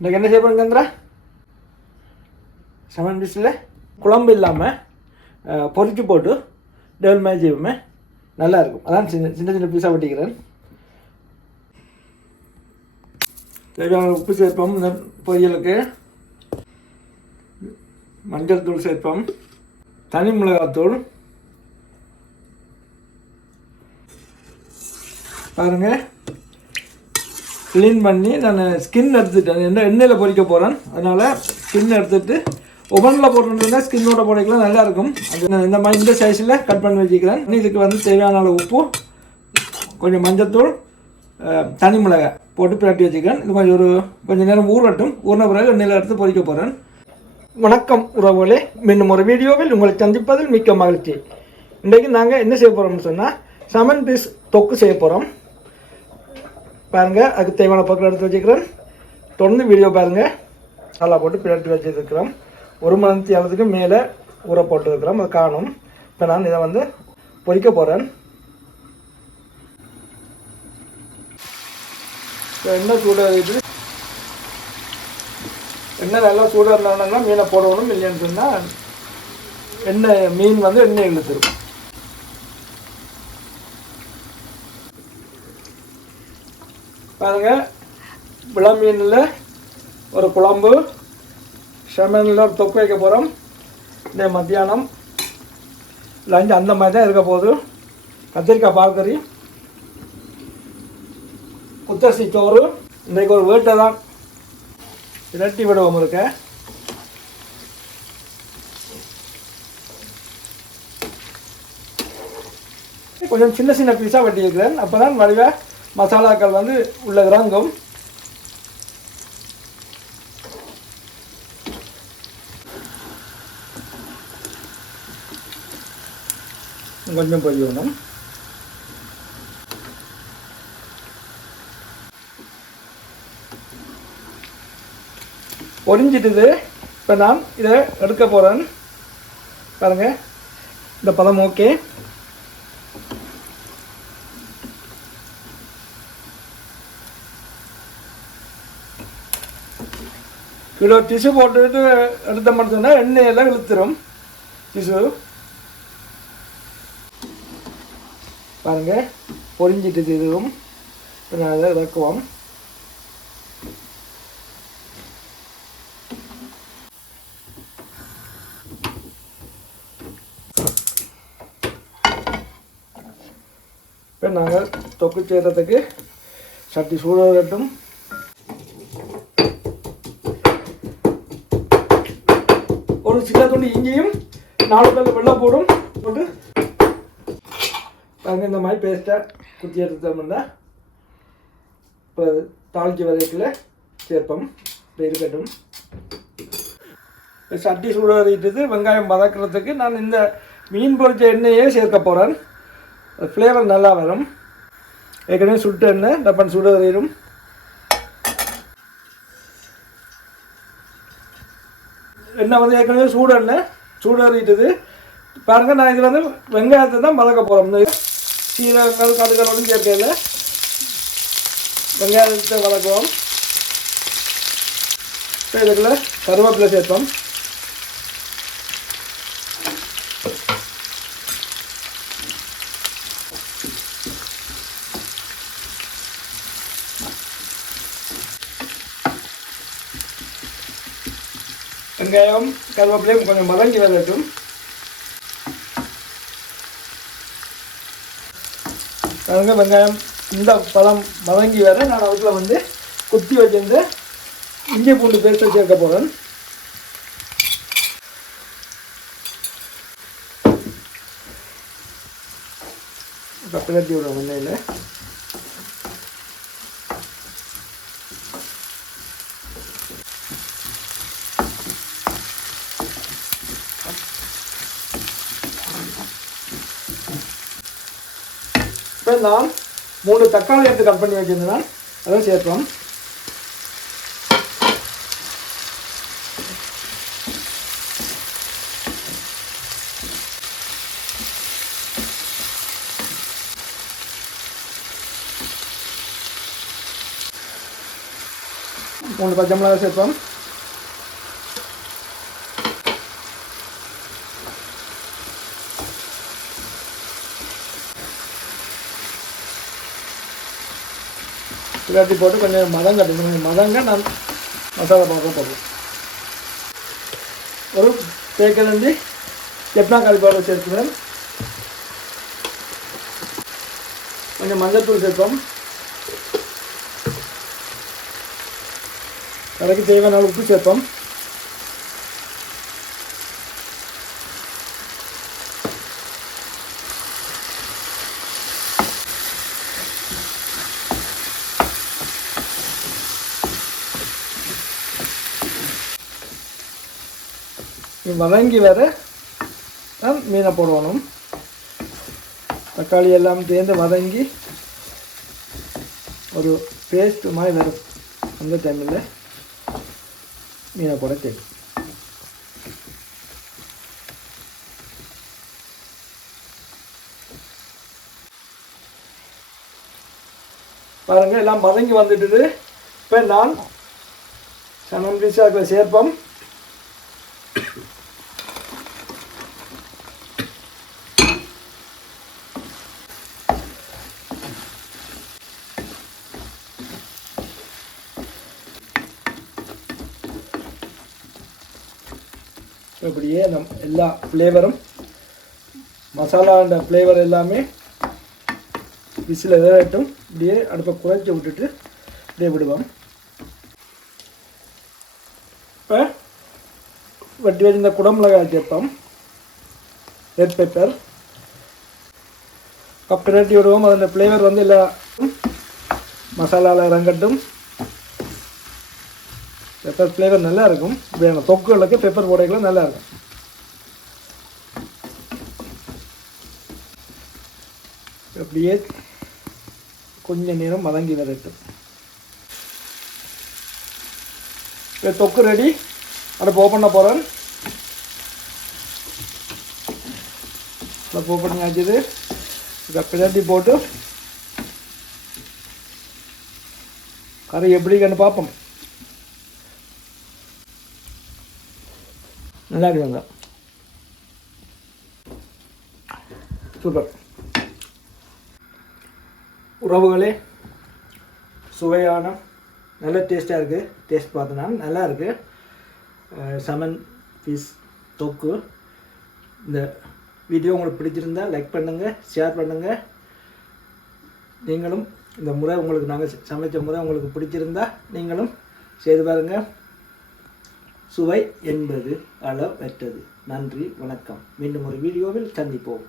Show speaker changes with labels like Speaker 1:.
Speaker 1: இன்றைக்கு என்ன செய்ய போகிறோம் செவன் டிஷ்ஷில் குழம்பு இல்லாமல் பொறிச்சு போட்டு டெவல் மாதிரி செய்வோமே. நல்லா இருக்கும். அதான் சின்ன சின்ன சின்ன பீஸாக வெட்டிக்கிறேன். தேவையான உப்பு சேர்ப்போம். இந்த பொரியலுக்கு. மஞ்சள் தூள் சேர்ப்போம். தனி மிளகாத்தூள் பாருங்கள் க்ளீன் பண்ணி நான் ஸ்கின் எடுத்துட்டேன். என்ன எண்ணெயில் பொறிக்க போகிறேன் அதனால் ஸ்கின் எடுத்துட்டு ஒவனில் போட்டுருந்தா ஸ்கின்னோட போடைக்கலாம் நல்லாயிருக்கும் அது நான் இந்த மாதிரி இந்த சைஸில் கட் பண்ணி வச்சுக்கிறேன். இதுக்கு வந்து தேவையான அளவு உப்பு கொஞ்சம் மஞ்சத்தூள் தனி மிளகாய் போட்டு பிரட்டி வச்சுக்கிறேன். இது கொஞ்சம் ஒரு கொஞ்சம் நேரம் ஊறட்டும். ஊறின பிறகு எண்ணெயில் எடுத்து பொறிக்க போகிறேன் வணக்கம் உறவுகளே. மீண்டும் ஒரு வீடியோவில் உங்களை சந்திப்பதில் மிக்க மகிழ்ச்சி. இன்றைக்கு நாங்கள் என்ன செய்ய போகிறோம்னு சொன்னால் சமன் பீஸ் தொக்கு செய்ய போகிறோம் பாருங்கள் அதுக்கு தேவையான பொருட்கள் எடுத்து வச்சுக்கிறேன். தொடர்ந்து வீடியோ பாருங்கள் நல்லா போட்டு பிரட்டி வச்சுருக்கிறோம். ஒரு மணி அளவுக்கு மேலே ஊற போட்டுருக்கிறோம். அது காணும். இப்போ நான் இதை வந்து பொறிக்க போகிறேன் இப்போ எண்ணெய் இருக்குது? எண்ணெய் நல்லா சூடாக இருந்தாங்கன்னா மீனை போடணும் இல்லைன்னு சொன்னால் எண்ணெய் மீன் வந்து எண்ணெய் இழுத்துருக்கும் பாருங்கள் விளமீனில் ஒரு குழம்பு செமனில் ஒரு தொக்கு வைக்க போகிறோம் இந்த மத்தியானம் லஞ்சு அந்த மாதிரி தான் இருக்க போகுது. கத்திரிக்காய் பால்கறி குத்தரிசி சோறு. இன்றைக்கு ஒரு வீட்டை தான். இரட்டி விடுவோம் இருக்க. கொஞ்சம் சின்ன சின்ன பீஸாக வெட்டியிருக்கிறேன். அப்போ தான் வடிவ மசாலாக்கள் வந்து உள்ள இறங்கும். கொஞ்சம் பொரியணும் பொரிஞ்சிட்டுது இப்போ நான் இதை எடுக்க போகிறேன் பாருங்க. இந்த பதம் ஓகே கிலோ டிஷ்யூ போட்டுட்டு எடுத்த மட்டும்னா எண்ணெயெல்லாம் இழுத்துரும். டிஷ்யூ பாருங்க பொறிஞ்சிட்டு இதுவும். நான் அதை இறக்குவோம். இப்போ நாங்கள் தொக்கு செய்கிறதுக்கு சட்டி சூடாகட்டும். ஒரு சின்ன துண்டு இங்கேயும் நாலு பேர் வெள்ளம் போடும். போட்டு நாங்கள் இந்த மாதிரி பேஸ்ட்டாக குத்தி எடுத்தோம்னா இப்போ தாளிக்க வரைக்கில் சேர்ப்போம். இப்போ இருக்கட்டும். சட்டி சூடாகிட்டது வெங்காயம் வதக்கிறதுக்கு நான் இந்த மீன் பொறிச்ச எண்ணெயே சேர்க்க போகிறேன் ஃப்ளேவர் நல்லா வரும். ஏற்கனவே சுட்டு எண்ணெய் டப்பன் சுடுதறியும் எண்ணெய் வந்து ஏற்கனவே சூடு எண்ணெய் சூடறிட்டது பாருங்க நான் இதில் வந்து வெங்காயத்தை தான் வதக்க போகிறோம் சீரகங்கள் கடுகளோடும் சேர்க்கையில் வெங்காயத்தை வதக்குவோம். இப்போ இதுக்குள்ள கருவேப்பிலை சேர்ப்போம். வெங்காயம் கருவேப்பிலையும் கொஞ்சம் வதங்கி வரட்டும். பாருங்க வெங்காயம் இந்த பழம் வதங்கி வர நான் அதுக்குள்ள வந்து குத்தி வச்சிருந்து இஞ்சி பூண்டு பேஸ்ட்டை சேர்க்க போகிறேன் இப்போ பிரட்டி விடுவோம் இப்போ நான் மூணு தக்காளி எடுத்து கட் பண்ணி வச்சிருந்தேன் அதை சேர்ப்போம். மூணு பச்சை மிளகாய் சேர்ப்போம். எல்லாத்தையும் போட்டு கொஞ்சம் மதம் கட்டணும் மதங்க நான் மசாலா பார்க்க போடுறோம் ஒரு தேக்கலண்டி செப்னா காலி பவுடர் சேர்த்துவேன் கொஞ்சம் மஞ்சள்தூள் சேர்ப்போம் கடைக்கு தேவையான அளவு உப்பு வதங்கி வர தான் மீனை போடணும். தக்காளி எல்லாம் சேர்ந்து வதங்கி ஒரு பேஸ்ட் மாதிரி வரும் அந்த டைமில் மீனை போட தெரியும் பாருங்கள் எல்லாம் வதங்கி வந்துட்டுது. இப்போ நான் சனம் பீஸாக்கில் சேர்ப்போம். இருக்கக்கூடிய நம் எல்லா ஃப்ளேவரும் மசாலாண்ட ஃப்ளேவர் எல்லாமே விசில் விளையாட்டும் இப்படியே அடுப்பை குறைச்சி விட்டுட்டு இப்படியே விடுவோம். இப்போ வெட்டி வச்சிருந்த குடமிளகாய் சேர்ப்போம் ரெட் பெப்பர் கப் ரெட்டி விடுவோம். அதில் ஃப்ளேவர் வந்து எல்லா மசாலாவில் இறங்கட்டும். ஃப்ளேவர் நல்லா இருக்கும் வேணும் தொக்குகளுக்கு பெப்பர் போடைகளும் நல்லா இருக்கும் அப்படியே கொஞ்ச நேரம் வதங்கி வரட்டும். இப்போ தொக்கு ரெடி அடுப்பு ஓப்பன் பண்ண போகிறேன் அடுப்பு ஓப்பன் பண்ணி ஆச்சுது இதை பின்னாடி போட்டு கறி எப்படி கண்டு பார்ப்போம். நல்லா இருக்குங்க சூப்பர். உறவுகளே சுவையான நல்ல டேஸ்ட்டாக இருக்குது டேஸ்ட் பார்த்தோன்னா நல்லா இருக்குது செமன் பீஸ் தொக்கு. இந்த வீடியோ உங்களுக்கு பிடிச்சிருந்தா லைக் பண்ணுங்கள் ஷேர் பண்ணுங்கள் நீங்களும் இந்த முறை உங்களுக்கு நாங்கள் சமைச்ச முறை உங்களுக்கு பிடிச்சிருந்தா நீங்களும் செய்து பாருங்கள் சுவை என்பது அளவற்றது. நன்றி வணக்கம். மீண்டும் ஒரு வீடியோவில் சந்திப்போம்.